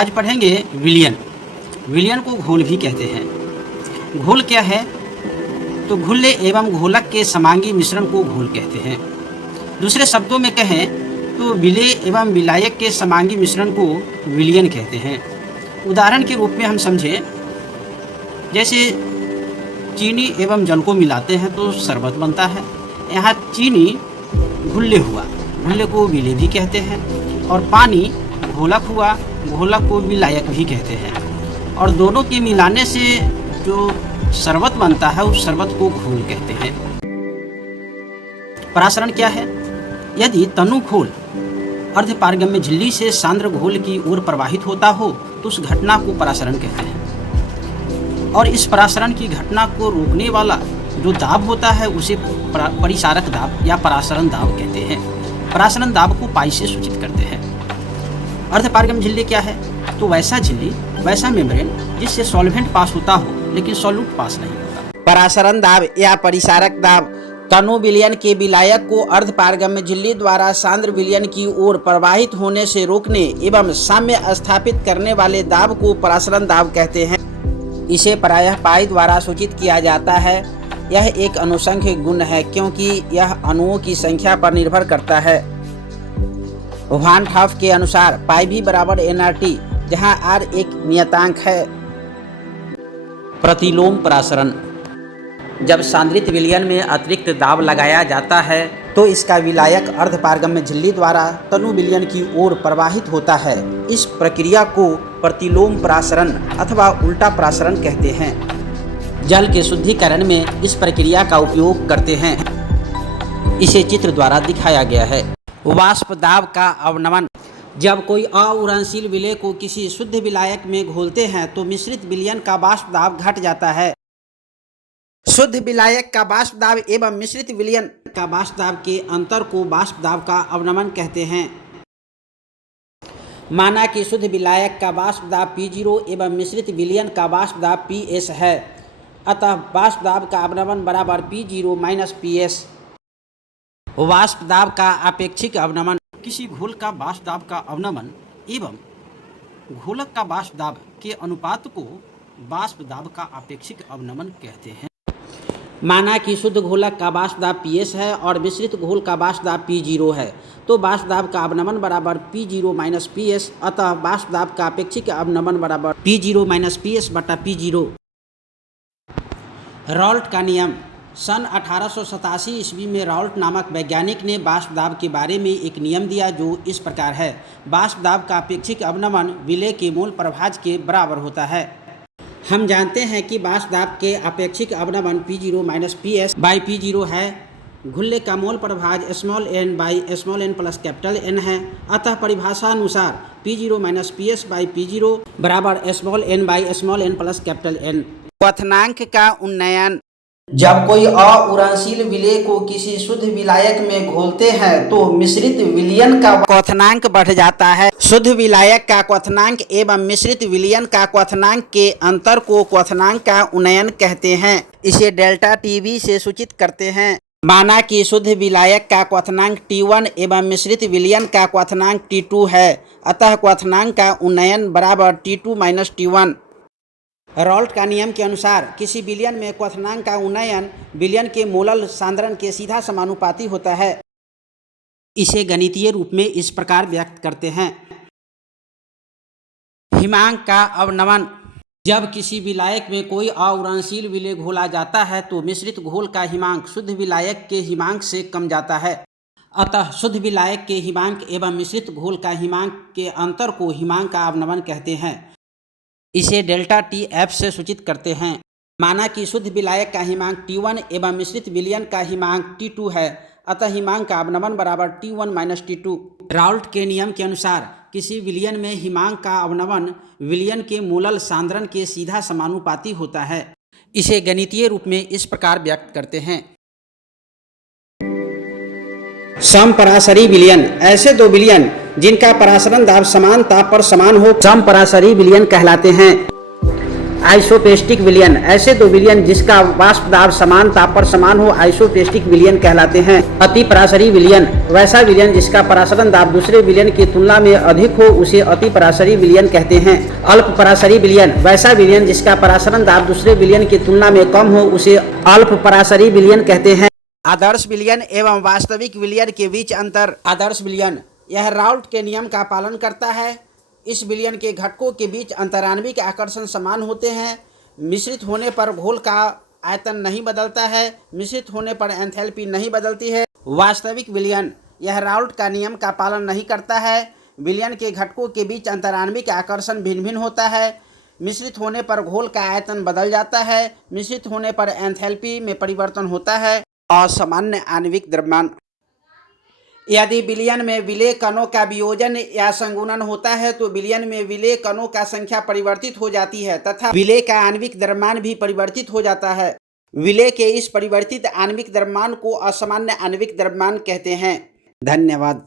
आज पढ़ेंगे विलयन। विलयन को घोल भी कहते हैं। घोल क्या है? तो घुल्ले एवं घोलक के समांगी मिश्रण को घोल कहते हैं। दूसरे शब्दों में कहें तो विलेय एवं विलायक के समांगी मिश्रण को विलयन कहते हैं। उदाहरण के रूप में हम समझें, जैसे चीनी एवं जल को मिलाते हैं तो शरबत बनता है। यहाँ चीनी घुल्ले हुआ, घुल्ले को विलेय भी कहते हैं, और पानी घोलक हुआ, घोलक को विलायक भी कहते हैं। और दोनों के मिलाने से जो शरबत बनता है उस शरबत को घोल कहते हैं। परासरण क्या है? यदि तनु घोल अर्धपारगम्य झिल्ली से सांद्र घोल की ओर प्रवाहित होता हो तो उस घटना को परासरण कहते हैं। और इस परासरण की घटना को रोकने वाला जो दाब होता है उसे परिसारक दाब या परासरण दाब कहते हैं। परासरण दाब को पाई से सूचित करते हैं। अर्धपारगम्य झिल्ली क्या है? तो वैसा झिल्ली, वैसा मेम्ब्रेन जिससे सॉल्वेंट पास होता हो लेकिन सॉल्यूट पास नहीं होता। परासरण दाब या परिसारक दाब तनु विलयन के विलायक को अर्धपारगम्य झिल्ली द्वारा सांद्र विलयन की ओर प्रवाहित होने से रोकने एवं साम्य स्थापित करने वाले दाब को परासरण दाब कहते हैं। इसे प्रायः पाई द्वारा सूचित किया जाता है। यह एक अनुसंख्यिक गुण है क्योंकि यह अणुओं की संख्या पर निर्भर करता है। वान हॉफ के अनुसार पाई भी बराबर nRT, जहाँ R एक नियतांक है। प्रतिलोम परासरण: जब सांद्रित विलयन में अतिरिक्त दाब लगाया जाता है तो इसका विलायक अर्धपारगम्य झिल्ली द्वारा तनु विलयन की ओर प्रवाहित होता है। इस प्रक्रिया को प्रतिलोम परासरण अथवा उल्टा परासरण कहते हैं। जल के शुद्धिकरण में इस प्रक्रिया का उपयोग करते हैं। इसे चित्र द्वारा दिखाया गया है। वाष्प दाब का अवनमन: जब कोई अउड़नशील विलेय को किसी शुद्ध विलायक में घोलते हैं तो मिश्रित विलयन का वाष्प दाब घट जाता है। शुद्ध विलायक का वाष्प दाब एवं मिश्रित विलयन का वाष्प दाब के अंतर को वाष्प दाब का अवनमन कहते हैं। माना कि शुद्ध विलायक का वाष्प दाब P0 एवं मिश्रित विलयन का वाष्प दाब PS है, अतः वाष्प दाब का अवनमन बराबर P0 माइनस PS। वाष्प दाब का आपेक्षिक अवनमन: किसी घोल का वाष्प दाब का अवनमन एवं घोलक का वाष्प दाब के अनुपात को वाष्प दाब का आपेक्षिक अवनमन कहते हैं। माना कि शुद्ध घोलक का वाष्प दाब PS है और मिश्रित घोल का वाष्प दाब P0 है, तो वाष्प दाब का अवनमन बराबर P0 माइनस PS, अतः वाष्प दाब का आपेक्षिक अवनमन बराबर P0 माइनस PS बटा P0। राल्ट का नियम: सन 1887 ईस्वी में राल्ट नामक वैज्ञानिक ने वाष्प दाब के बारे में एक नियम दिया जो इस प्रकार है। वाष्प दाब का अपेक्षिक अवनमन विलेय के मोल प्रभाज के बराबर होता है। हम जानते हैं कि वाष्प दाब के अपेक्षिक अवनमन P0 minus PS by P0 है। घुल्ले का मोल प्रभाज n by n plus N है। अतः परिभाषा अनुसार P0 minus PS by P0 बराबर n by n plus N। क्वथनांक का उन्नयन: जब कोई अउड़नशील विलेय को किसी शुद्ध विलायक में घोलते हैं तो मिश्रित विलयन का क्वथनांक बढ़ जाता है। शुद्ध विलायक का क्वथनांक एवं मिश्रित विलयन का क्वथनांक के अंतर को क्वथनांक का उन्नयन कहते हैं। इसे डेल्टा TB से सूचित करते हैं। माना कि शुद्ध विलायक का क्वथनांक T1 एवं मिश्रित विलयन का क्वथनांक T2 है, अतः क्वथनांक का उन्नयन बराबर T2 माइनस T1। राल्ट का नियम के अनुसार किसी विलयन में क्वथनांक का उन्नयन विलयन के मोलल सांद्रण के सीधा समानुपाती होता है। इसे गणितीय रूप में इस प्रकार व्यक्त करते हैं। हिमांक का अवनमन: जब किसी विलायक में कोई अउड़नशील विलेय घोला जाता है तो मिश्रित घोल का हिमांक शुद्ध विलायक के हिमांक से कम जाता है। अतः शुद्ध विलायक के हिमांक एवं मिश्रित घोल का हिमांक के अंतर को हिमांक का अवनमन कहते हैं। इसे डेल्टा TF से सूचित करते हैं। माना कि शुद्ध विलायक का हिमांक T1 एवं मिश्रित विलयन का हिमांक T2 है, अतः हिमांक का अवनमन बराबर T1 माइनस T2। राल्ट के नियम के अनुसार किसी विलयन में हिमांक का अवनमन विलयन के मोलल सांद्रण के सीधा समानुपाती होता है। इसे गणितीय रूप में इस प्रकार व्यक्त करते हैं। समपराशरी विलयन: ऐसे दो विलयन जिनका परासरण दाब समान ताप पर समान हो समपराशरी विलयन कहलाते हैं। आइसोपेस्टिक विलयन, ऐसे दो विलयन जिसका वाष्प दाब समान ताप पर समान हो आइसोपेस्टिक विलयन कहलाते हैं। अति पराशरी विलयन, वैसा विलयन जिसका परासरण दाब दूसरे विलयन की तुलना में अधिक हो उसे अति पराशरी विलयन कहते हैं। अल्प पराशरी विलयन, वैसा विलयन जिसका परासरण दाब दूसरे विलयन की तुलना में कम हो उसे अल्प पराशरी विलयन कहते हैं। आदर्श विलयन एवं वास्तविक विलयन के बीच अंतर। आदर्श विलयन, यह राउल्ट के नियम का पालन करता है। इस विलयन के घटकों के बीच अंतराण्विक आकर्षण समान होते हैं। मिश्रित होने पर घोल का आयतन नहीं बदलता है। मिश्रित होने पर एंथैल्पी नहीं बदलती है। वास्तविक विलयन, यह राउल्ट का नियम का पालन नहीं करता है। विलयन के घटकों के बीच अंतराण्विक आकर्षण भिन्न भिन्न होता है। मिश्रित होने पर घोल का आयतन बदल जाता है। मिश्रित होने पर एंथैल्पी में परिवर्तन होता है। असामान्य आणविक द्रव्यमान, यदि विलयन में विलेय कणों का वियोजन या संगुणन होता है तो विलयन में विलेय कणों का संख्या परिवर्तित हो जाती है तथा विलेय का आणविक द्रव्यमान भी परिवर्तित हो जाता है। विलेय के इस परिवर्तित आणविक द्रव्यमान को असामान्य आणविक द्रव्यमान कहते हैं। धन्यवाद।